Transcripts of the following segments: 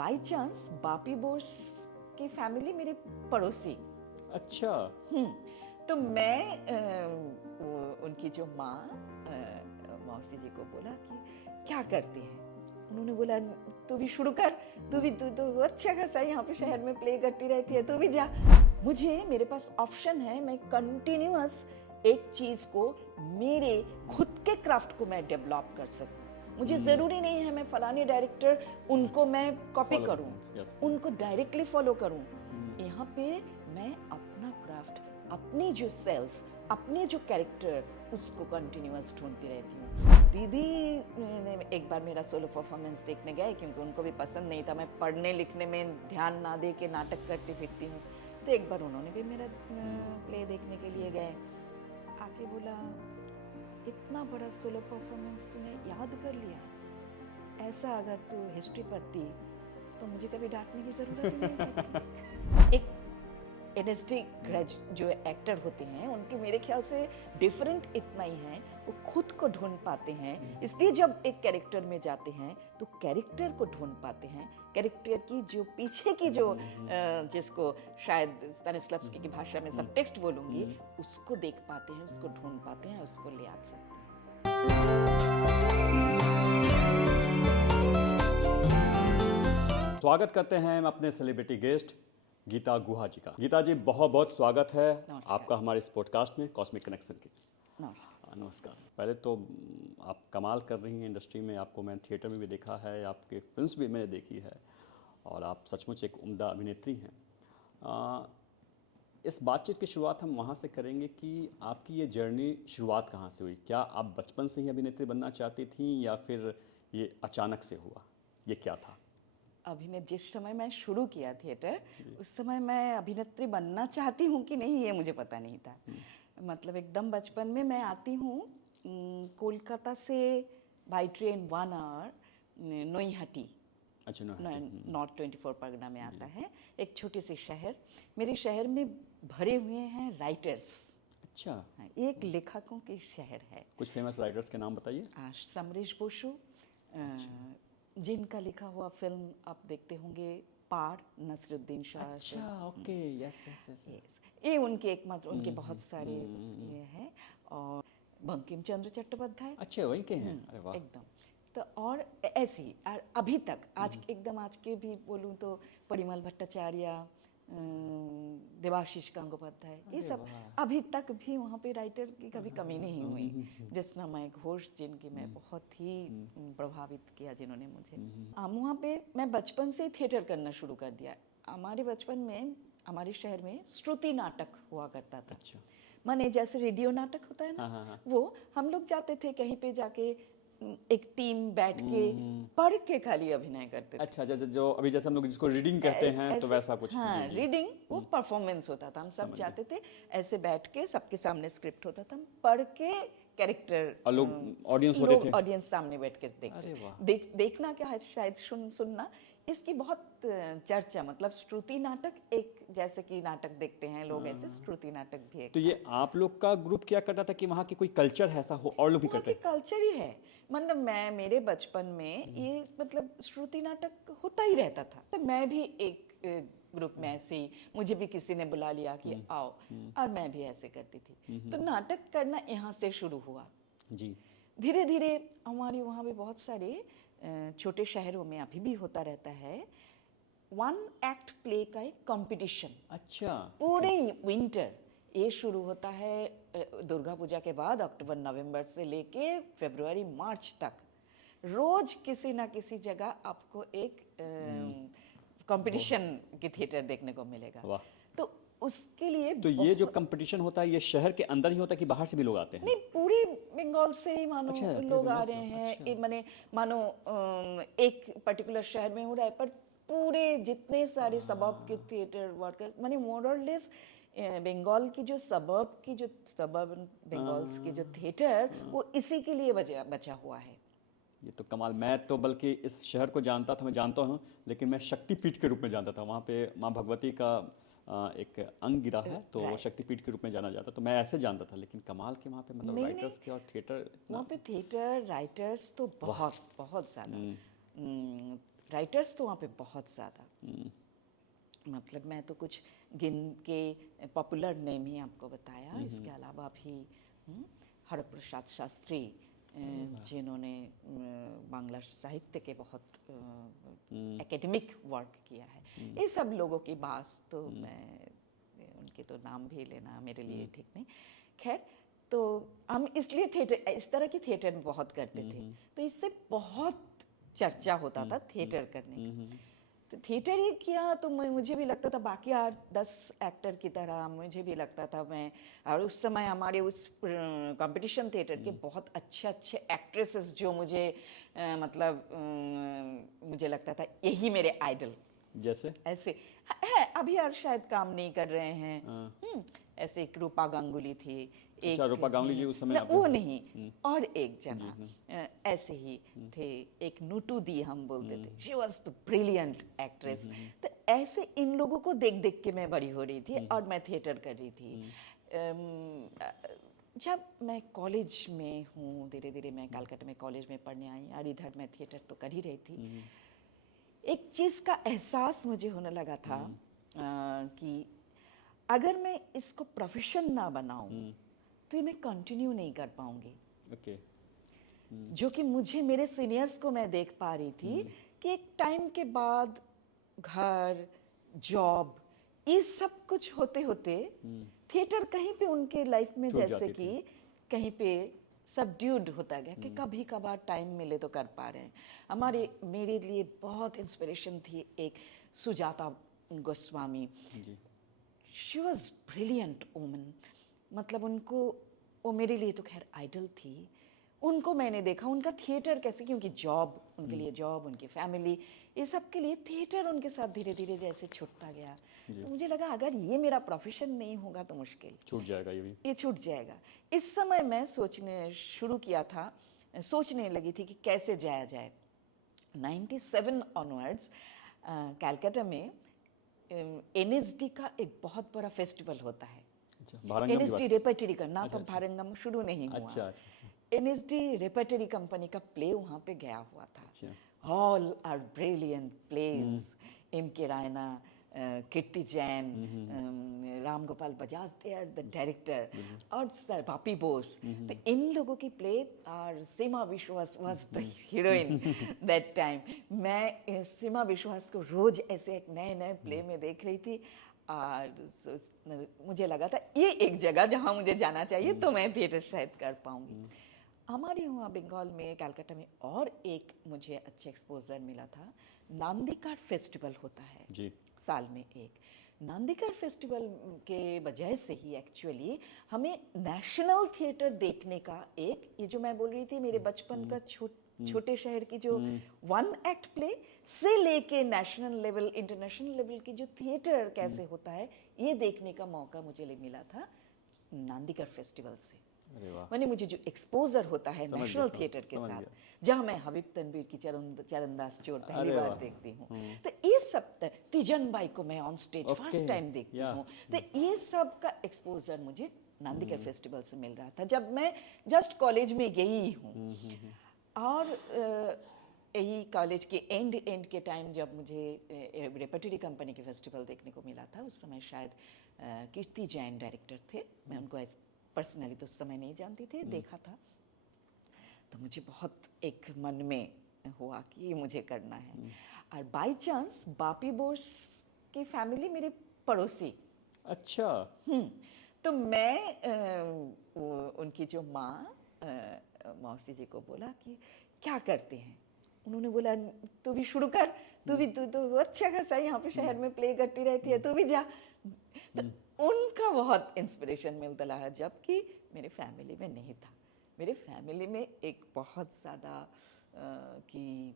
By chance Bapi Bose की family मेरे पड़ोसी। अच्छा। तो मैं उनकी जो माँ मौसी जी को बोला कि क्या करते हैं। उन्होंने बोला तू भी शुरू कर, तू अच्छा खासा यहाँ पे शहर में प्ले करती रहती है, तू भी जा। मुझे मेरे पास ऑप्शन है, मैं कंटिन्यूअस एक चीज को, मेरे खुद के क्राफ्ट को मैं डेवलप कर सकूं। मुझे जरूरी नहीं है मैं फलाने डायरेक्टर उनको मैं कॉपी करूं, उनको डायरेक्टली फॉलो करूं। यहाँ पे मैं अपना क्राफ्ट, अपनी जो सेल्फ, अपने जो कैरेक्टर, उसको कंटिन्यूअस ढूंढती रहती हूँ। दीदी ने एक बार मेरा सोलो परफॉर्मेंस देखने गए, क्योंकि उनको भी पसंद नहीं था मैं पढ़ने लिखने में ध्यान ना दे के नाटक करती फिरती हूँ। तो एक बार उन्होंने भी मेरा प्ले देखने के लिए गए, आके बोला इतना बड़ा सोलो परफॉर्मेंस तूने याद कर लिया, ऐसा अगर तू हिस्ट्री पढ़ती तो मुझे कभी डांटने की जरूरत ही नहीं पड़ती। एक NSD जो एक्टर होते हैं उनके मेरे ख्याल से डिफरेंट इतना ही है, वो खुद को ढूंढ पाते हैं। इसलिए जब एक कैरेक्टर में जाते हैं तो कैरेक्टर को ढूंढ पाते हैं, कैरेक्टर की जो पीछे की जो जिसको शायद स्तानिस्लावस्की की भाषा में सब टेक्स्ट बोलूंगी, उसको देख पाते हैं, उसको ढूंढ पाते हैं, उसको ले आ सकते हैं। स्वागत करते हैं हम अपने सेलिब्रिटी गेस्ट गीता गुहा जी का। गीता जी, बहुत बहुत स्वागत है आपका हमारे इस पॉडकास्ट में, कॉस्मिक कनेक्शन की। नमस्कार। पहले तो आप कमाल कर रही हैं इंडस्ट्री में, आपको मैंने थिएटर में भी देखा है, आपके फिल्म्स भी मैंने देखी है, और आप सचमुच एक उम्दा अभिनेत्री हैं। इस बातचीत की शुरुआत हम वहाँ से करेंगे कि आपकी ये जर्नी शुरुआत कहाँ से हुई? क्या आप बचपन से ही अभिनेत्री बनना चाहती थीं या फिर ये अचानक से हुआ? ये क्या था? अभिनय जिस समय मैं शुरू किया थिएटर, उस समय मैं अभिनेत्री बनना चाहती हूँ कि नहीं ये मुझे पता नहीं था। मतलब एकदम बचपन में मैं आती हूँ कोलकाता से बाई ट्रेन 1 आवर नोईहाटी, अच्छा, नॉर्थ 24 परगना में आता है, एक छोटी सी शहर। मेरे शहर में भरे हुए हैं राइटर्स। अच्छा। एक लेखकों की शहर है। कुछ फेमस राइटर्स के नाम बताइए। समरेश बसु, जिनका लिखा हुआ फिल्म आप देखते होंगे पार, नसरुद्दीन शाह। अच्छा, ओके, यस यस यस। ये उनके एकमात्र, उनके बहुत सारे ये हैं। और बंकिम चंद्र चट्टोपाध्याय, अच्छे वही के हैं। अरे वाह। एकदम। तो और ऐसी अभी तक आज एकदम आज के भी बोलूँ तो परिमल भट्टाचार्य, देवाशीष गंगोपाध्याय, ये सब अभी तक भी वहाँ पे राइटर की कभी कमी नहीं हुई। ज्योत्सनामय घोष, जिनकी मैं बहुत ही प्रभावित किया जिन्होंने मुझे। वहाँ पे मैं बचपन से थिएटर करना शुरू कर दिया। हमारे बचपन में हमारे शहर में श्रुति नाटक हुआ करता था। अच्छा। माने जैसे रेडियो नाटक होता है ना, वो हम लोग जाते थे कहीं पे जाके, एक टीम बैठ के पढ़ के खाली अभिनय करते थे। अच्छा, जैसे जो अभी जैसे हम लोग जिसको रीडिंग कहते हैं, तो वैसा कुछ। हाँ, रीडिंग, वो परफॉर्मेंस होता था। हम सब जाते थे ऐसे बैठ के, सबके सामने स्क्रिप्ट होता था, हम पढ़ के कैरेक्टर, लोग ऑडियंस होते थे, ऑडियंस सामने बैठ के देखना क्या है, शायद सुनना। इसकी बहुत चर्चा, मतलब श्रुति नाटक एक, जैसे कि नाटक देखते हैं लोग, ऐसे श्रुति नाटक भी एक। तो ये आप लोग का ग्रुप क्या करता था कि वहाँ की कोई कल्चर है ऐसा हो और लोग भी करते हैं? कल्चर ही है। मतलब मेरे बचपन में ये मतलब श्रुति नाटक होता ही रहता था। तो मैं भी एक ग्रुप में ऐसे ही, मुझे भी किसी ने बुला लिया कि आओ, और मैं भी ऐसे करती थी। तो नाटक करना यहाँ से शुरू हुआ जी। धीरे धीरे। हमारे वहाँ भी बहुत सारे छोटे शहरों में अभी भी होता रहता है 1 एक्ट प्ले का एक कंपटीशन। अच्छा। पूरे विंटर ये शुरू होता है दुर्गा पूजा के बाद, अक्टूबर नवंबर से लेके फरवरी मार्च तक, रोज किसी ना किसी जगह आपको एक कंपटीशन की थिएटर देखने को मिलेगा। वाह। तो उसके लिए तो ये जो कंपटीशन होता है, ये शहर के अंदर ही होता है कि बाहर से भी लोग आते हैं? नहीं, पूरे बंगाल से ही मानो अच्छा, लोग आ रहे हैं। अच्छा। माने मानो एक पर्टिकुलर शहर में हो रहा है, पर पूरे जितने सारे सबब के थिएटर वर्कर, माने मोर और लेस बंगाल की जो सबब बंगाल की जो थिएटर, वो इसी के लिए बचा हुआ है। ये तो कमाल। मैं तो बल्कि इस शहर को जानता था, मैं जानता हूँ, लेकिन मैं शक्तिपीठ के रूप में जानता था। वहाँ पे माँ भगवती का एक अंग गिरा है, तो वो शक्तिपीठ के रूप में जाना जाता, तो मैं ऐसे जानता था। लेकिन कमाल के वहाँ पे मतलब राइटर्स के और थिएटर, वहाँ पे थिएटर राइटर्स तो बहुत बहुत ज़्यादा। राइटर्स तो वहाँ पे बहुत ज़्यादा, मतलब मैं तो कुछ गिन के पॉपुलर नेम ही आपको बताया, इसके अलावा भी हरप्रसाद शास्त्री, जिन्होंने बांग्ला साहित्य के बहुत एकेडमिक वर्क किया है, ये सब लोगों की बात तो मैं उनके तो नाम भी लेना मेरे लिए ठीक नहीं। खैर, तो हम इसलिए थिएटर, इस तरह की थिएटर में बहुत करते थे, तो इससे बहुत चर्चा होता था थिएटर करने का। तो थिएटर ही किया तो मुझे भी लगता था बाकी 8-10 एक्टर की तरह मुझे भी लगता था मैं, और उस समय हमारे उस कंपटीशन थिएटर के बहुत अच्छे अच्छे एक्ट्रेसेस जो मुझे मतलब मुझे लगता था यही मेरे आइडल, जैसे ऐसे है अभी यार शायद काम नहीं कर रहे हैं, ऐसे एक रूपा गांगुली थी, अच्छा, रूपा गांगुली जी उस समय वो नहीं, और एक जना ऐसे ही थे, एक नूटू दी हम बोलते थे, she was the brilliant actress. तो ऐसे इन लोगों को देख देख के मैं बड़ी हो रही थी और मैं थिएटर कर रही थी। जब मैं कॉलेज में हूँ, धीरे धीरे मैं कलकत्ता में कॉलेज में पढ़ने आई और इधर मैं थिएटर तो कर ही रही थी, एक चीज़ का एहसास मुझे होने लगा था कि अगर मैं इसको प्रोफेशन ना बनाऊं तो ये मैं कंटिन्यू नहीं कर पाऊंगी। ओके। जो कि मुझे मेरे सीनियर्स को मैं देख पा रही थी कि एक टाइम के बाद घर, जॉब, ये सब कुछ होते होते थिएटर कहीं पे उनके लाइफ में जैसे कि कहीं पे सबड्यूड होता गया कि कभी कभार टाइम मिले तो कर पा रहे हैं। मेरे लिए बहुत इंस्पिरेशन थी एक Sujata Goswami. She was brilliant woman, मतलब उनको, वो मेरे लिए तो खैर आइडल थी। उनको मैंने देखा, उनका थिएटर कैसे, क्योंकि जॉब, उनके लिए जॉब, उनकी फैमिली, ये सब के लिए थिएटर उनके साथ धीरे धीरे जैसे छूटता गया। तो मुझे लगा अगर ये मेरा प्रोफेशन नहीं होगा तो मुश्किल, छूट जाएगा, ये छूट जाएगा। इस समय मैं सोचने शुरू किया था, सोचने लगी थी कि कैसे जाया जाए। 97 ऑनवर्ड्स कलकत्ता में NSD का एक बहुत बड़ा फेस्टिवल होता है। NSD रेपर्टरी का, ना तब भारंगम शुरू नहीं हुआ। NSD रेपर्टरी कंपनी का प्ले वहाँ पे गया हुआ था। All are brilliant plays, M.K. Raina, Kirti Jain, Ram Gopal Bajaj, they are the director, और सर बापी बोस। तो इन लोगों की प्ले, और Seema Biswas was the heroine that time. मैं सीमा विश्वास को रोज ऐसे एक नए नए प्ले में देख रही थी, और मुझे लगा था ये एक जगह जहाँ मुझे जाना चाहिए तो मैं थिएटर शायद कर पाऊंगी। हमारे वहाँ बंगाल में, कलकत्ता में और एक मुझे अच्छा एक्सपोजर मिला था। नांदीकार फेस्टिवल होता है जी, साल में एक। नांदीकार फेस्टिवल के वजह से ही एक्चुअली हमें नेशनल थिएटर देखने का एक, ये जो मैं बोल रही थी मेरे बचपन का छोटे शहर की जो 1 एक्ट प्ले से लेके नेशनल लेवल, इंटरनेशनल लेवल की जो थिएटर कैसे होता है, ये देखने का मौका मुझे मिला था नांदीकर फेस्टिवल से। मैंने मुझे जो एक्सपोजर होता है नेशनल थिएटर के साथ, जहाँ मैं हबीब तनवीर की चरणदास चोर पहली बार देखती हूँ, तो ये सब तीजन बाई को मैं ऑन स्टेज फर्स्ट टाइम देखती हूँ, तो ये सब का एक्सपोजर मुझे नांदीकर फेस्टिवल से मिल रहा था जब मैं जस्ट कॉलेज में गई हूँ। और यही कॉलेज के एंड के टाइम जब मुझे रेपर्टरी कंपनी के फेस्टिवल देखने को मिला था, उस समय शायद कीर्ति जैन डायरेक्टर थे, मैं उनको पर्सनली तो उस समय नहीं जानती थी, देखा था तो मुझे बहुत एक मन में हुआ कि ये मुझे करना है। और बाय चांस बापी बोस की फैमिली मेरे पड़ोसी। अच्छा। तो मैं उनकी जो माँ, मौसी जी को बोला कि क्या करते हैं, उन्होंने बोला तू भी शुरू कर, तू भी तो अच्छा खासा यहाँ पे शहर में प्ले करती रहती है, तू भी जा। तो उनका बहुत इंस्पिरेशन मिलता रहा, जबकि मेरे फैमिली में नहीं था। मेरे फैमिली में एक बहुत ज़्यादा कि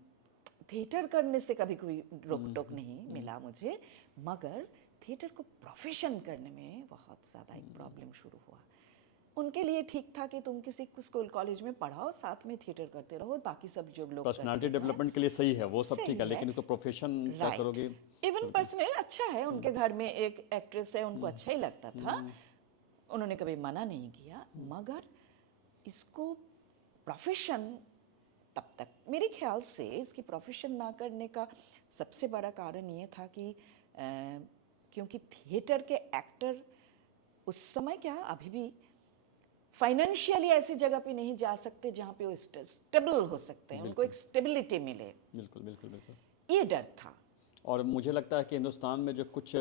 थिएटर करने से कभी कोई रोक टोक नहीं मिला मुझे, मगर थिएटर को प्रोफेशन करने में बहुत ज़्यादा एक प्रॉब्लम शुरू हुआ। उनके लिए ठीक था कि तुम किसी स्कूल कॉलेज में पढ़ाओ, साथ में थिएटर करते रहो, बाकी सब जो लोग पर्सनालिटी डेवलपमेंट के लिए सही है वो सब ठीक है, लेकिन उसको प्रोफेशन क्या करोगे। इवन पर्सनल अच्छा है, उनके घर में एक एक्ट्रेस है, उनको अच्छा ही लगता था, उन्होंने कभी मना नहीं किया, मगर इसको प्रोफेशन तब तक मेरे ख्याल से इसकी प्रोफेशन ना करने का सबसे बड़ा कारण ये था कि क्योंकि थिएटर के एक्टर उस समय क्या अभी भी फाइनेंशियली ऐसी जगह पे नहीं जा सकते जहाँ पे वो स्टेबल हो सकते हैं, उनको एक स्टेबिलिटी मिले। बिल्कुल बिल्कुल बिल्कुल, ये डर था। और मुझे लगता है कि हिंदुस्तान में जो कुछ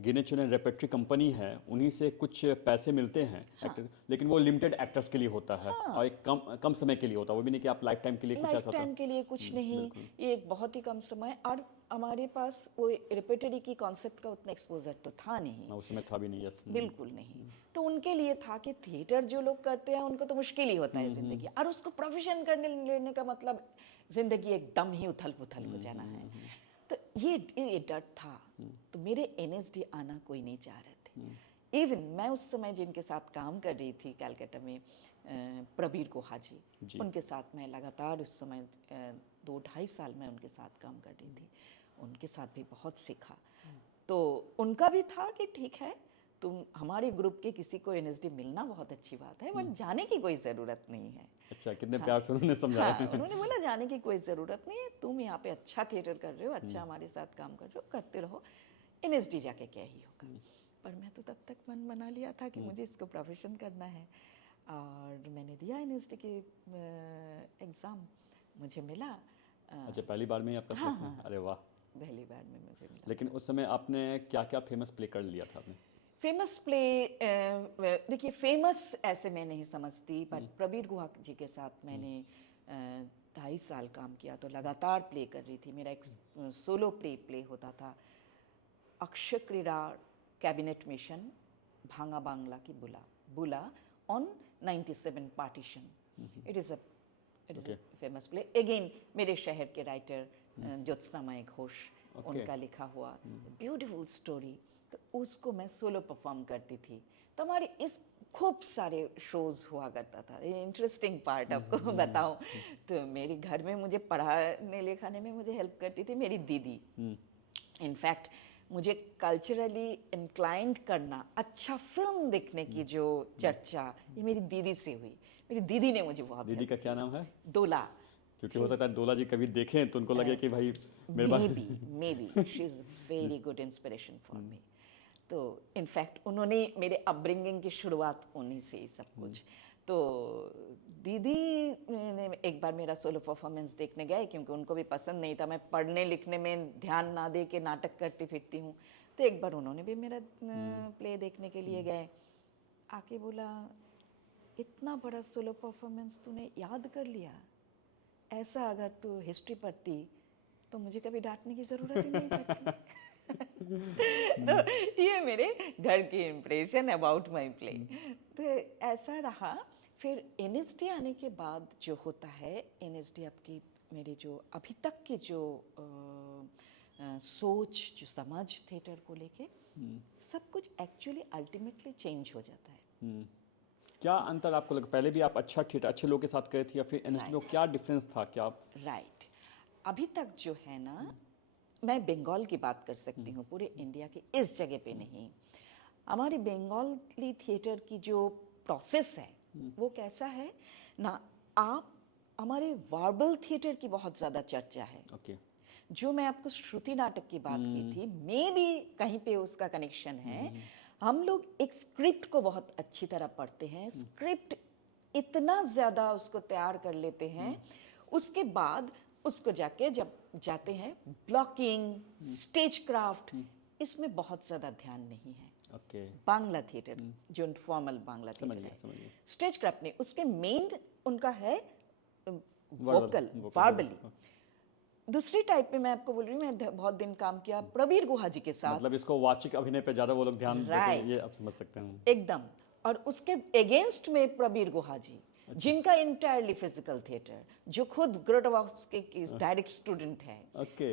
गिने चुने रेपेट्री कंपनी है उन्हीं से कुछ पैसे मिलते हैं एक्टर, लेकिन वो लिमिटेड एक्टर्स के लिए होता है और एक कम समय के लिए होता है, वो भी नहीं कि आप लाइफ टाइम के लिए कुछ ऐसा लाइफ होता टाइम के लिए कुछ नहीं, ये एक बहुत ही कम समय, और हमारे पास वो रेपेटरी की कॉन्सेप्ट का उतना एक्सपोजर तो था नहीं, उस समय था भी नहीं। यस, बिल्कुल नहीं। तो उनके लिए था कि थिएटर जो लोग करते हैं उनको तो मुश्किल ही होता है जिंदगी, और उसको प्रोफेशन करने लेने का मतलब जिंदगी एकदम ही उथल पुथल हो जाना है। तो ये डर था। तो मेरे एनएसडी आना कोई नहीं चाह रहे थे। इवन मैं उस समय जिनके साथ काम कर रही थी कलकत्ता में, प्रबीर गुहा जी, उनके साथ मैं लगातार उस समय 2-2.5 साल मैं उनके साथ काम कर रही थी, उनके साथ भी बहुत सीखा। तो उनका भी था कि ठीक है, तुम हमारे ग्रुप के किसी को एनएसडी मिलना बहुत अच्छी बात है, बट जाने की कोई ज़रूरत नहीं है। अच्छा, कितने प्यार से उन्होंने समझाया। हाँ, उन्होंने बोला जाने की कोई ज़रूरत नहीं है, तुम यहाँ पे अच्छा थिएटर कर रहे हो, अच्छा हमारे साथ काम कर रहे हो, करते रहो, एनएसडी जाके क्या ही होगा। पर मैं तो तब तक मन बना लिया था कि मुझे इसको प्रोफेशन करना है, और मैंने दिया एनएसडी के एग्ज़ाम, मुझे मिला। अच्छा, पहली बार में ही आपका हाँ, सेलेक्शन? हाँ, अरे वाह। पहली बार में मुझे मिला। लेकिन उस समय आपने क्या क्या फेमस प्ले कर लिया था आपने? फेमस प्ले, देखिए फेमस ऐसे मैं नहीं समझती, बट प्रबीर गुहा जी के साथ मैंने 2.5 साल काम किया, तो लगातार प्ले कर रही थी। मेरा एक सोलो प्ले होता था, अक्षय क्रीड़ा कैबिनेट मिशन, भांगा बांग्ला की बुला on 97 partition. It is a famous play, again मेरे शहर के राइटर ज्योत्सनामय घोष, उनका लिखा हुआ ब्यूटीफुल स्टोरी। तो उसको मैं सोलो परफॉर्म करती थी। तो हमारे इस खूब सारे शोज हुआ करता था। ये इंटरेस्टिंग पार्ट आपको बताऊं तो मेरे घर में मुझे पढ़ाने लिखाने में मुझे हेल्प करती थी मेरी दीदी। इनफैक्ट मुझे कल्चरली इंक्लाइंड करना, अच्छा फिल्म देखने की जो चर्चा, ये मेरी दीदी से हुई। मेरी दीदी ने मुझे बहुत, दीदी का क्या नाम है? डोला। क्योंकि हो सकता है डोला जी कभी देखें तो उनको लगे कि भाई may be she is very good inspiration for me. तो इनफैक्ट उन्होंने मेरे अपब्रिंगिंग की शुरुआत उन्हीं से ही सब कुछ। तो दीदी ने एक बार मेरा सोलो परफॉर्मेंस देखने गए, क्योंकि उनको भी पसंद नहीं था मैं पढ़ने लिखने में ध्यान ना दे के नाटक करती फिरती हूँ। तो एक बार उन्होंने भी मेरा प्ले देखने के लिए गए, आके बोला इतना बड़ा सोलो परफॉर्मेंस तूने याद कर लिया, ऐसा अगर तू हिस्ट्री पढ़ती तो मुझे कभी डांटने की ज़रूरत ही नहीं पड़ती। तो ये मेरे घर की इम्प्रेशन अबाउट माई प्ले। तो ऐसा रहा। फिर एनएसडी आने के बाद जो होता है, एनएसडी आपकी मेरी जो अभी तक की जो सोच, जो समझ थिएटर को लेके, सब कुछ एक्चुअली अल्टीमेटली चेंज हो जाता है। क्या अंतर आपको लगा? पहले भी आप अच्छा थिएटर अच्छे लोगों के साथ करे थे, या फिर एनएसडी में क्या डिफरेंस था? क्या राइट, अभी तक जो है ना, मैं बंगाल की बात कर सकती हूँ, पूरे इंडिया के इस जगह पे नहीं। हमारी बंगाली थिएटर की जो प्रोसेस है वो कैसा है ना, आप हमारे वार्बल थिएटर की बहुत ज़्यादा चर्चा है। जो मैं आपको श्रुति नाटक की बात की थी, मे भी कहीं पे उसका कनेक्शन है। हम लोग एक स्क्रिप्ट को बहुत अच्छी तरह पढ़ते हैं, स्क्रिप्ट इतना ज़्यादा उसको तैयार कर लेते हैं, उसके बाद उसको जाके जब जाते हैं ब्लॉकिंग, स्टेज क्राफ्ट, इसमें बहुत ज़्यादा ध्यान नहीं है। बांग्ला थिएटर जो फॉर्मल बांग्ला थिएटर है, स्टेज क्राफ्ट नहीं, उसके मेन उनका है वोकल, वार्बली। दूसरी टाइप में मैं आपको बोल रही हूँ, मैं बहुत दिन काम किया प्रबीर गुहा जी के साथ। मतलब इसको वाचिक अभिनय पे ज्यादा वो लोग ध्यान देते हैं, ये आप समझ सकते हैं एकदम। और उसके अगेंस्ट में प्रबीर गुहा जी, जिनका इंटायरली फिजिकल थिएटर, जो खुद ग्रोटोवस्की के डायरेक्ट स्टूडेंट है,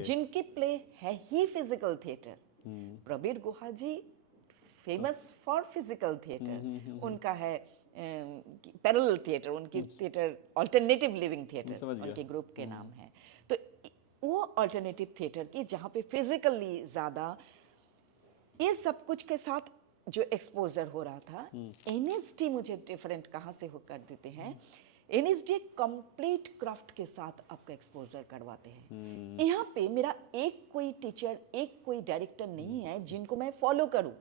जिनकी प्ले है ही physical theatre. Prabir Guha ji famous for physical theatre, उनका है पैरेलल थिएटर, उनकी थिएटर अल्टरनेटिव लिविंग थिएटर उनके ग्रुप के नाम है। तो वो अल्टरनेटिव थिएटर की, जहाँ पे फिजिकली ज़्यादा ये सब कुछ के साथ जो एक्सपोजर हो रहा था, एनएसडी मुझे डिफरेंट कहाँ से हो कर देते हैं एनएसडी कंप्लीट क्राफ्ट के साथ आपका एक्सपोजर करवाते हैं। यहाँ पे मेरा एक कोई टीचर, एक कोई डायरेक्टर नहीं है जिनको मैं फॉलो करूं।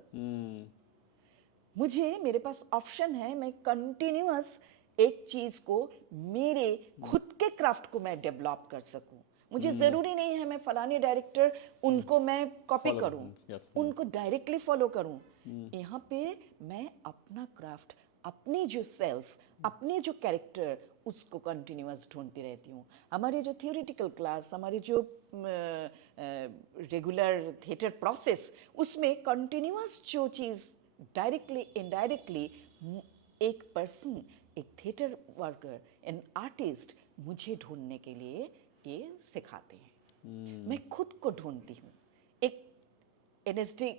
मुझे, मेरे पास ऑप्शन है, मैं कंटिन्यूअस एक चीज को, मेरे खुद के क्राफ्ट को मैं डेवलप कर सकूं। मुझे जरूरी नहीं है मैं फलाने डायरेक्टर उनको मैं कॉपी करूं, उनको डायरेक्टली फॉलो करूं। यहाँ पे मैं अपना क्राफ्ट, अपनी जो सेल्फ, अपने जो कैरेक्टर, उसको कंटिन्यूअस ढूंढती रहती हूँ। हमारे जो थियोरिटिकल क्लास, हमारे जो रेगुलर थिएटर प्रोसेस, उसमें कंटिन्यूअस जो चीज़ डायरेक्टली इनडायरेक्टली एक पर्सन, एक थिएटर वर्कर, एन आर्टिस्ट मुझे ढूंढने के लिए ये सिखाते हैं। मैं खुद को ढूंढती हूँ। एक एनएसडी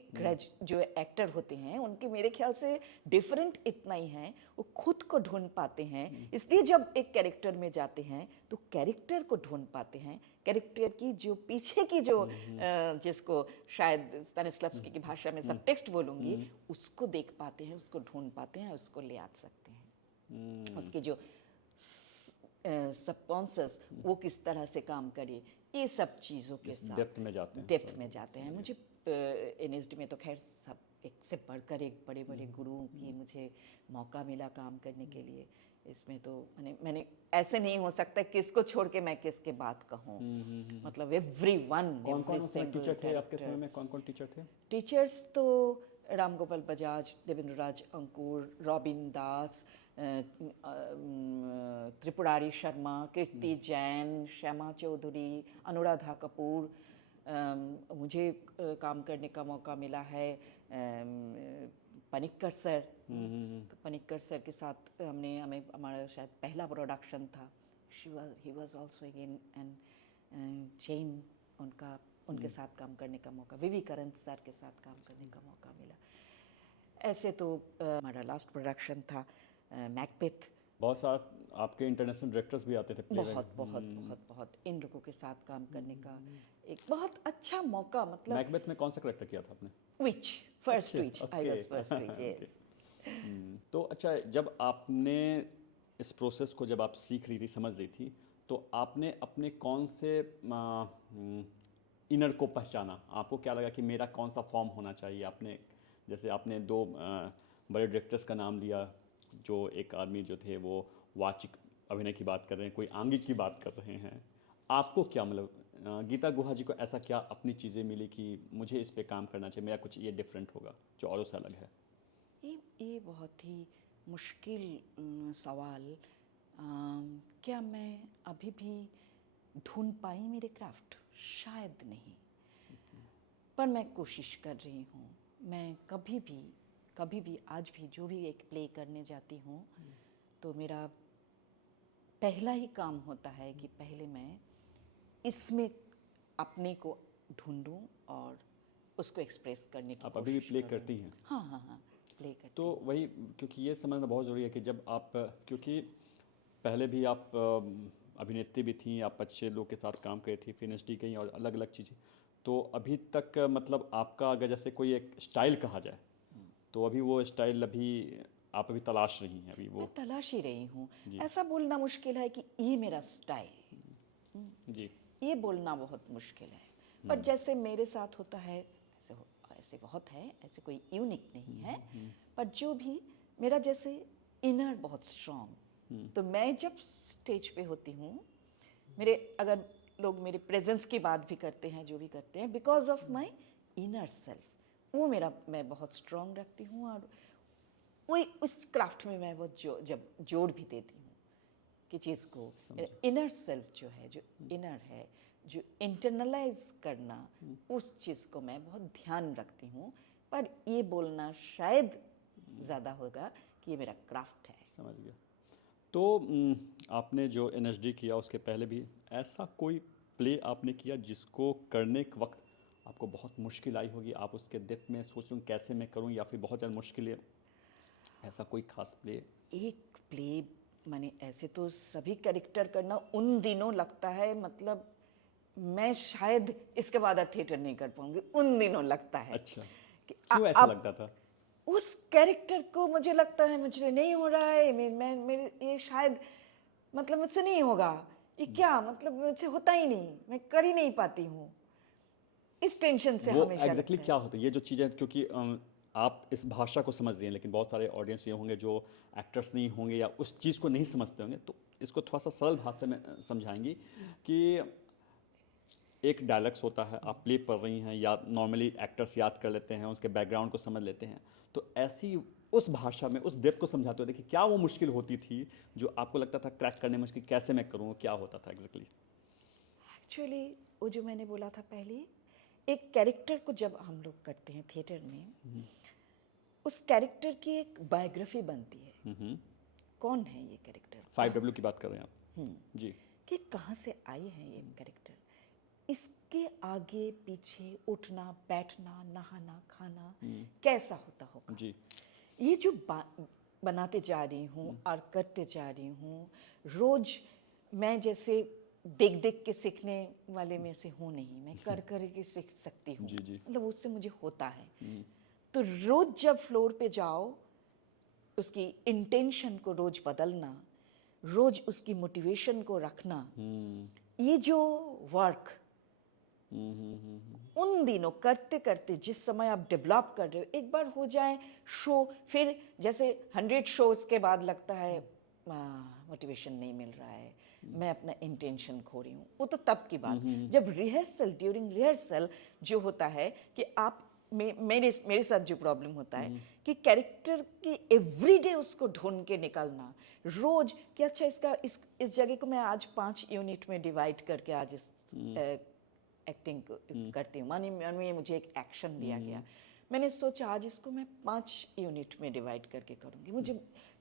जो एक्टर होते हैं उनके मेरे ख्याल से डिफरेंट इतना ही है, वो खुद को ढूंढ पाते हैं। इसलिए जब एक कैरेक्टर में जाते हैं तो कैरेक्टर को ढूंढ पाते हैं, कैरेक्टर की जो पीछे की जो जिसको शायद स्तानिस्लावस्की की भाषा में सब टेक्स्ट बोलूंगी, उसको देख पाते हैं, उसको ढूंढ पाते हैं, उसको ले आ सकते हैं। उसके जो सबकॉन्शियस वो किस तरह से काम करे, ये सब चीज़ों के साथ डेप्थ में जाते हैं। मुझे एनएसडी में तो खैर सब एक से बढ़कर एक बड़े बड़े गुरुओं की मुझे मौका मिला काम करने के लिए। इसमें तो मैंने ऐसे नहीं हो सकता किसको छोड़ के मैं किसके बात कहूँ। मतलब एवरीवन। कौन से टीचर थे आपके समय में? कौन टीचर थे? टीचर्स तो राम गोपाल बजाज, देवेंद्र राज अंकुर, रॉबिन दास, त्रिपुरारी शर्मा, कीर्ति जैन, श्यामा चौधरी, अनुराधा कपूर। मुझे काम करने का मौका मिला है पनिक्कर सर। पनिक्कर सर के साथ हमारा शायद पहला प्रोडक्शन था। He was also again and Jain, उनके साथ काम करने का मौका, विवेकानंद सर के साथ काम करने का मौका मिला। ऐसे तो हमारा लास्ट प्रोडक्शन था मैकबेथ। बहुत सारे आपके इंटरनेशनल डायरेक्टर्स भी आते थे। बहुत इन लोगों के साथ काम करने का एक बहुत अच्छा मौका। मतलब मैकबेथ में कौन सा कैरेक्टर किया था आपने? Witch, first witch, I was first witch, yes. तो अच्छा, जब आपने इस प्रोसेस को जब आप सीख रही थी, समझ रही थी, तो आपने अपने कौन से इनर को पहचाना? आपको क्या लगा कि मेरा कौन सा फॉर्म होना चाहिए? आपने जैसे आपने दो बड़े डायरेक्टर्स का नाम लिया, जो एक आदमी जो थे वो वाचिक अभिनय की बात कर रहे हैं, कोई आंगिक की बात कर रहे हैं। आपको क्या मतलब गीता गुहा जी को ऐसा क्या अपनी चीज़ें मिली कि मुझे इस पे काम करना चाहिए, मेरा कुछ ये डिफरेंट होगा जो औरों से अलग है? ये बहुत ही मुश्किल सवाल। क्या मैं अभी भी ढूंढ पाई मेरे क्राफ्ट? शायद नहीं, पर मैं कोशिश कर रही हूँ। मैं कभी भी आज भी जो भी एक प्ले करने जाती हूँ तो मेरा पहला ही काम होता है कि पहले मैं इसमें अपने को ढूंढूं और उसको एक्सप्रेस करने की कोशिश। आप अभी भी प्ले करती हैं? हाँ, प्ले करती तो वही, क्योंकि ये समझना बहुत ज़रूरी है कि जब आप, क्योंकि पहले भी आप अभिनेत्री भी थी, आप अच्छे लोग के साथ काम करे थी, फिर एनएसडी गई और अलग अलग चीज़ें, तो अभी तक मतलब आपका अगर जैसे कोई एक स्टाइल कहा जाए तो अभी वो स्टाइल आप अभी तलाश रही हैं? अभी वो मैं तलाश ही रही हूँ। ऐसा बोलना मुश्किल है कि ये मेरा स्टाइल जी, ये बोलना बहुत मुश्किल है। पर जैसे मेरे साथ होता है ऐसे बहुत है, ऐसे कोई यूनिक नहीं है। पर जो भी मेरा जैसे इनर बहुत स्ट्रॉन्ग, तो मैं जब स्टेज पे होती हूँ, मेरे अगर लोग मेरे प्रेजेंस की बात भी करते हैं, जो भी करते हैं, because of my inner self, वो मैं बहुत स्ट्रॉन्ग रखती हूँ। और वही उस क्राफ्ट में मैं वो जब जोड़ भी देती हूँ कि चीज़ को इनर सेल्फ जो है, जो इनर है, जो इंटरनलाइज करना, उस चीज़ को मैं बहुत ध्यान रखती हूँ। पर ये बोलना शायद ज़्यादा होगा कि ये मेरा क्राफ्ट है। समझ गया। तो आपने जो एनएसडी किया उसके पहले भी ऐसा कोई प्ले आपने किया जिसको करने के वक्त आपको बहुत मुश्किल आई होगी? आप उसके डेप्थ में सोच रहे कैसे मैं करूं, या फिर बहुत ज़्यादा मुश्किल है? ऐसा कोई खास प्ले? एक प्ले मैंने, ऐसे तो सभी कैरेक्टर करना उन दिनों लगता है, मतलब मैं शायद इसके बाद थिएटर नहीं कर पाऊंगी, उन दिनों लगता है। अच्छा, क्यों ऐसा लगता था? उस कैरेक्टर को मुझे लगता है मुझे नहीं हो रहा है, मेरे ये शायद मतलब मुझसे नहीं होगा, ये क्या, मतलब मुझसे होता ही नहीं, मैं कर ही नहीं पाती हूँ। इस टेंशन से वो हमेशा एग्जैक्टली लगता है। क्या होता है ये जो चीज़ें, क्योंकि आप इस भाषा को समझ रही हैं लेकिन बहुत सारे ऑडियंस ये होंगे जो एक्टर्स नहीं होंगे या उस चीज़ को नहीं समझते होंगे, तो इसको थोड़ा सा सरल भाषा में समझाएंगी कि एक डायलॉग्स होता है, आप प्ले पढ़ रही हैं, या नॉर्मली एक्टर्स याद कर लेते हैं, उसके बैकग्राउंड को समझ लेते हैं, तो ऐसी उस भाषा में उस डेप्थ को समझाते हुए देखिए क्या वो मुश्किल होती थी जो आपको लगता था क्रैक करने में मुश्किल, कैसे मैं करूँ, क्या होता था एग्जैक्टली? एक्चुअली वो जो मैंने बोला था पहले, एक कैरेक्टर को जब हम लोग करते हैं थिएटर में, उस कैरेक्टर की एक बायोग्राफी बनती है। कौन है ये कैरेक्टर, 5W की बात कर रहे हैं आप जी। कि कहाँ से आए हैं ये कैरेक्टर, इसके आगे पीछे उठना बैठना नहाना खाना कैसा होता होगा जी। ये जो बनाते जा रही हूँ और करते जा रही हूँ रोज। मैं जैसे देख देख के सीखने वाले में से हूँ नहीं, मैं कर कर के सीख सकती हूँ। जी, जी। मतलब उससे मुझे होता है। तो रोज जब फ्लोर पे जाओ, उसकी इंटेंशन को रोज बदलना, रोज उसकी मोटिवेशन को रखना, ये जो वर्क उन दिनों करते करते जिस समय आप डेवलप कर रहे हो, एक बार हो जाए शो, फिर जैसे 100 शोज के बाद लगता है मोटिवेशन नहीं मिल रहा है, मैं अपना इंटेंशन खो रही हूँ, वो तो तब की बात। जब रिहर्सल, ड्यूरिंग रिहर्सल जो होता है कि आप मेरे साथ जो प्रॉब्लम होता है कि कैरेक्टर की एवरीडे उसको ढूंढ के निकलना रोज कि अच्छा इस जगह को मैं आज 5 यूनिट में डिवाइड करके आज इस एक्टिंग करती हूँ। मानिए मुझे एक एक्शन दिया गया, मैंने सोचा आज इसको मैं 5 यूनिट में डिवाइड करके करूँगी। मुझे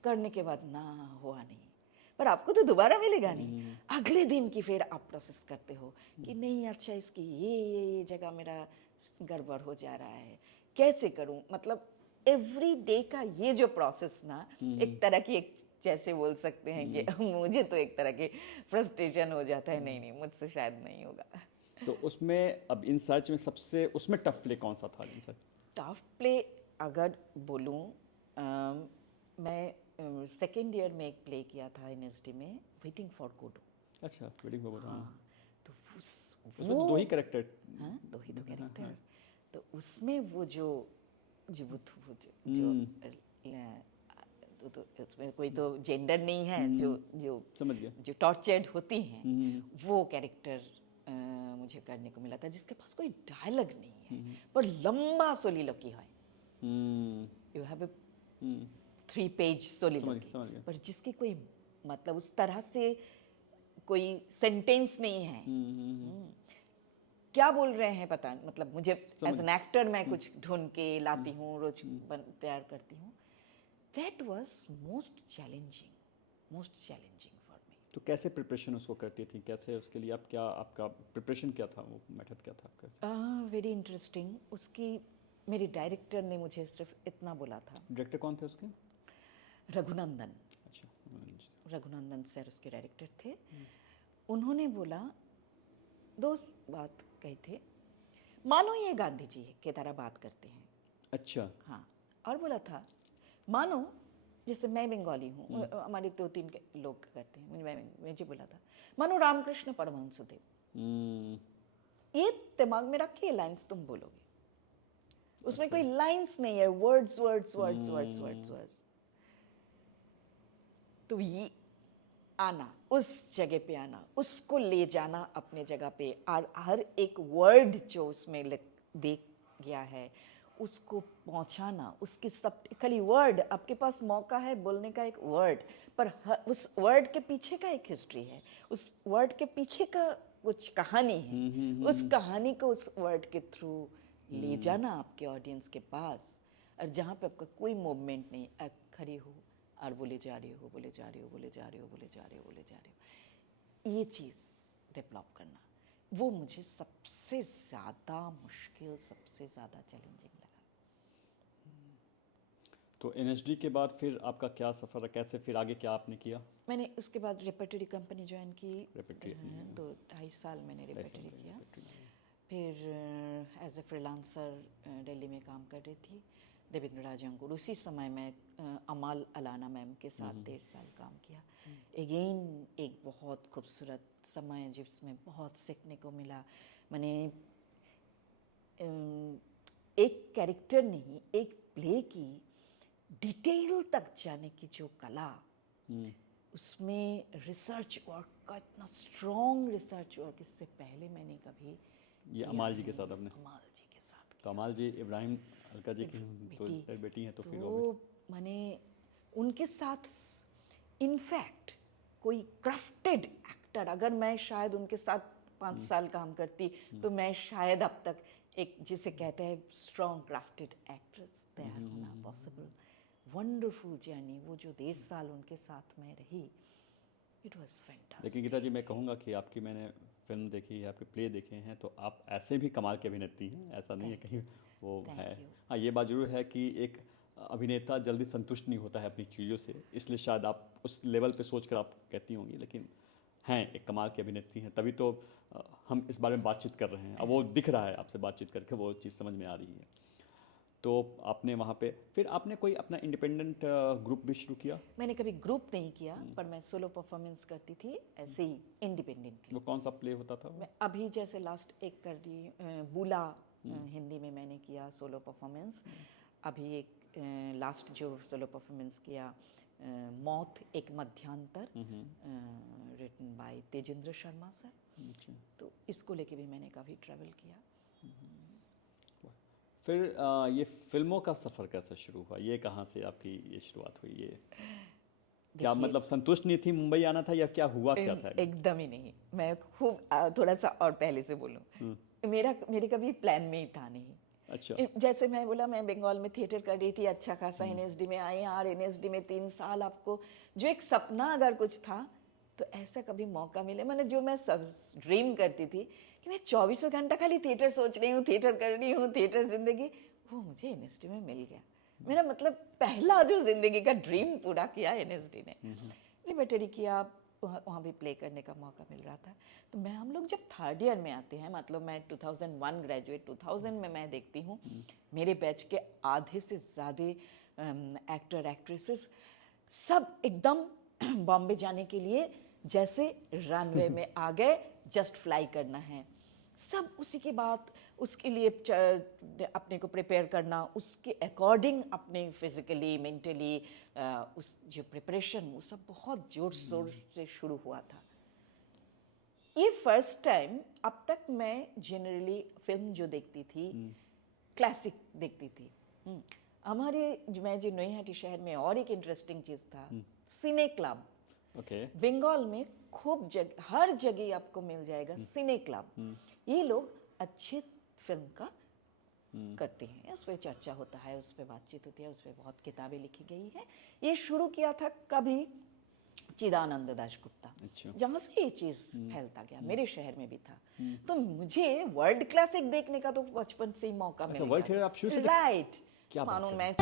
करने के बाद ना हुआ नहीं, पर आपको तो दोबारा मिलेगा नहीं। अगले दिन की फिर आप प्रोसेस करते हो कि नहीं अच्छा इसकी ये जगह मेरा गड़बड़ हो जा रहा है, कैसे करूँ। मतलब एवरी डे का ये जो प्रोसेस ना, एक तरह की एक जैसे बोल सकते हैं कि मुझे तो एक तरह के फ्रस्ट्रेशन हो जाता है, नहीं मुझसे शायद नहीं होगा। तो उसमें अब इन सर्च में सबसे उसमें टफ प्ले कौन सा था इन सर्च? टफ प्ले अगर बोलूँ, मैं सेकेंड ईयर में एक प्ले किया था एनएसडी में, वेटिंग फॉर गोडो। अच्छा, वेटिंग फॉर गोडो। हाँ, तो उसमें तो दो ही कैरेक्टर। हाँ, दो ही तो कैरेक्टर। तो उसमें वो जो तो उसमें कोई तो जेंडर नहीं है, जो समझ गया। जो टॉर्चर्ड होती हैं, वो कैरेक्टर मुझे करने को मिला था, जिसके पास कोई डायलॉग नहीं है पर लंबा सोलिलोकी है। यू हैव 3 पेज सोलिलोकी, पर जिसकी कोई मतलब उस तरह से कोई सेंटेंस नहीं है। क्या बोल रहे हैं पता नहीं, मतलब मुझे एज एन एक्टर मैं कुछ ढूंढ के लाती हूँ, रोज तैयार करती हूँ। That was most challenging for me. तो कैसे प्रिपरेशन उसको करती थी, कैसे उसके लिए आप क्या, आपका प्रिपरेशन क्या था, वो मेथड क्या था आपका? Very interesting. उसकी मेरे डायरेक्टर ने मुझे सिर्फ इतना बोला था। डायरेक्टर कौन थे उसके? रघुनंदन। अच्छा, रघुनंदन सर उसके डायरेक्टर थे। उन्होंने बोला, दो बात कही थे, मानो ये गांधी जी की तरह बात करते हैं। अच्छा। हाँ, और बोला था मानो जैसे मैं बंगाली हूँ, हमारे 2-3 लोग करते हैं, मुझे बोला था मानो रामकृष्ण परमहंस देव। ये दिमाग में रखिए, लाइंस तुम बोलोगे, उसमें कोई लाइंस नहीं है, words words words words words words. तो ये आना, उस जगह पे आना, उसको ले जाना अपने जगह पे, और हर एक वर्ड जो उसमें देख गया है उसको पहुंचाना, उसकी सब खाली वर्ड, आपके पास मौका है बोलने का एक वर्ड, पर उस वर्ड के पीछे का एक हिस्ट्री है, उस वर्ड के पीछे का कुछ कहानी है। उस कहानी को उस वर्ड के थ्रू ले जाना आपके ऑडियंस के पास, और जहाँ पे आपका कोई मूवमेंट नहीं, आप खड़ी हो और बोले जा रही हो, बोले जा रही हो, बोले जा रही हो, बोले जा रही हो, बोले जा रही हो, ये चीज़ डेवलप करना, वो मुझे सबसे ज़्यादा मुश्किल, सबसे ज़्यादा चैलेंजिंग लगा। तो एनएसडी के बाद फिर आपका क्या सफ़र है, कैसे फिर आगे क्या आपने किया? मैंने उसके बाद रेपर्टरी कंपनी ज्वाइन की। रेपर्टरी 2-2.5 साल मैंने रेपर्टरी किया। फिर एज ए फ्रीलांसर दिल्ली में काम कर रही थी। देवेंद्र राजंगुर। उसी समय मैं अमाल अलाना मैम के साथ 1.5 साल काम किया। अगेन एक बहुत खूबसूरत समय जिसमें बहुत सीखने को मिला। मैंने एक कैरेक्टर नहीं, एक प्ले की डिटेल तक जाने की जो कला, उसमें रिसर्च वर्क का इतना स्ट्रॉन्ग रिसर्च वर्क इससे पहले मैंने कभी ये अमाल जी के साथ आपने? अमाल जी के साथ। तो अमाल जी इब्राहिम अलका जी की तो बेटी हैं, तो फिर मैंने उनके साथ इनफैक्ट कोई क्राफ्टेड एक्टर, अगर मैं शायद उनके साथ 5 साल काम करती तो मैं शायद अब तक एक जिसे कहते हैं स्ट्रॉन्ग क्राफ्टेड एक्ट्रेस तैयार होना पॉसिबल। वंडरफुल जर्नी, वो जो 1.5 साल उनके साथ में रही, इट वाज फैंटास्टिक। लेकिन गीता जी मैं कहूँगा कि आपकी मैंने फिल्म देखी है, आपके प्ले देखे हैं, तो आप ऐसे भी कमाल की अभिनेत्री हैं, ऐसा नहीं है कहीं वो है। हाँ, ये बात जरूर है कि एक अभिनेता जल्दी संतुष्ट नहीं होता है अपनी चीज़ों से, इसलिए शायद आप उस लेवल पे सोचकर आप कहती होंगी, लेकिन हैं एक कमाल की अभिनेत्री हैं, तभी तो हम इस बारे में बातचीत कर रहे हैं। अब वो दिख रहा है आपसे बातचीत करके, वो चीज़ समझ में आ रही है। तो आपने वहाँ पे फिर आपने कोई अपना इंडिपेंडेंट ग्रुप भी शुरू किया? मैंने कभी ग्रुप नहीं किया, पर मैं सोलो परफॉर्मेंस करती थी ऐसे ही इंडिपेंडेंटली। वो कौन सा प्ले होता था? मैं अभी जैसे लास्ट एक कर रही बुला, हिंदी में मैंने किया सोलो परफॉर्मेंस। अभी एक लास्ट जो सोलो परफॉर्मेंस किया मौत एक मध्यांतर, written by Tejendra Sharma sir. तो इसको लेके भी मैंने काफ़ी ट्रैवल किया। फिर ये फिल्मों का सफ़र कैसे शुरू हुआ? ये कहाँ से आपकी ये शुरुआत हुई? ये क्या मतलब संतुष्ट नहीं थी, मुंबई आना था, या हुआ क्या था? एकदम ही नहीं। मैं खूब थोड़ा सा और पहले से बोलूँ, मेरे कभी प्लान में ही था नहीं। अच्छा। जैसे मैं बोला, मैं बंगाल में थिएटर कर रही थी, अच्छा खासा NSD में आई, और NSD में 3 साल आपको जो एक सपना अगर कुछ था तो ऐसा कभी मौका मिले, मैंने जो मैं सब ड्रीम करती थी कि मैं 24 घंटा खाली थिएटर सोच रही हूँ, थिएटर कर रही हूँ, थिएटर जिंदगी, वो मुझे NSD में मिल गया। मेरा मतलब पहला जो जिंदगी का ड्रीम पूरा किया NSD ने। लिबर्टरी किया, वहाँ भी प्ले करने का मौका मिल रहा था। तो हम लोग जब 3rd ईयर में आते हैं, मतलब मैं 2001 ग्रेजुएट, 2000 में मैं देखती हूँ मेरे बैच के आधे से ज़्यादा एक्टर एक्ट्रेसेस सब एकदम बॉम्बे जाने के लिए जैसे रनवे में आ गए, जस्ट फ्लाई करना है सब। उसी के बाद उसके लिए अपने को प्रिपेयर करना, उसके अकॉर्डिंग अपने फिजिकली मेंटली उस जो प्रिपरेशन, वो सब बहुत जोर शोर से शुरू हुआ था। ये फर्स्ट टाइम, अब तक मैं जनरली फिल्म जो देखती थी क्लासिक देखती थी। हमारे मैं जो नईहाटी शहर में और एक इंटरेस्टिंग चीज़ था, सिने क्लब। बंगाल में खूब हर जगह आपको मिल जाएगा सिने क्लब। ये लोग अच्छी फिल्म का करते हैं, उस पर चर्चा होता है, उस पर बातचीत होती है, उस पर बहुत किताबें लिखी गई हैं। ये शुरू किया था कभी चिदानंद दासगुप्ता, जहाँ से ये चीज़ फैलता गया, मेरे शहर में भी था। तो मुझे वर्ल्ड क्लासिक देखने का तो बचपन से ही मौका मिला। वर्ल्ड थिएटर आप शुरू से? राइट। क्या मानो मैं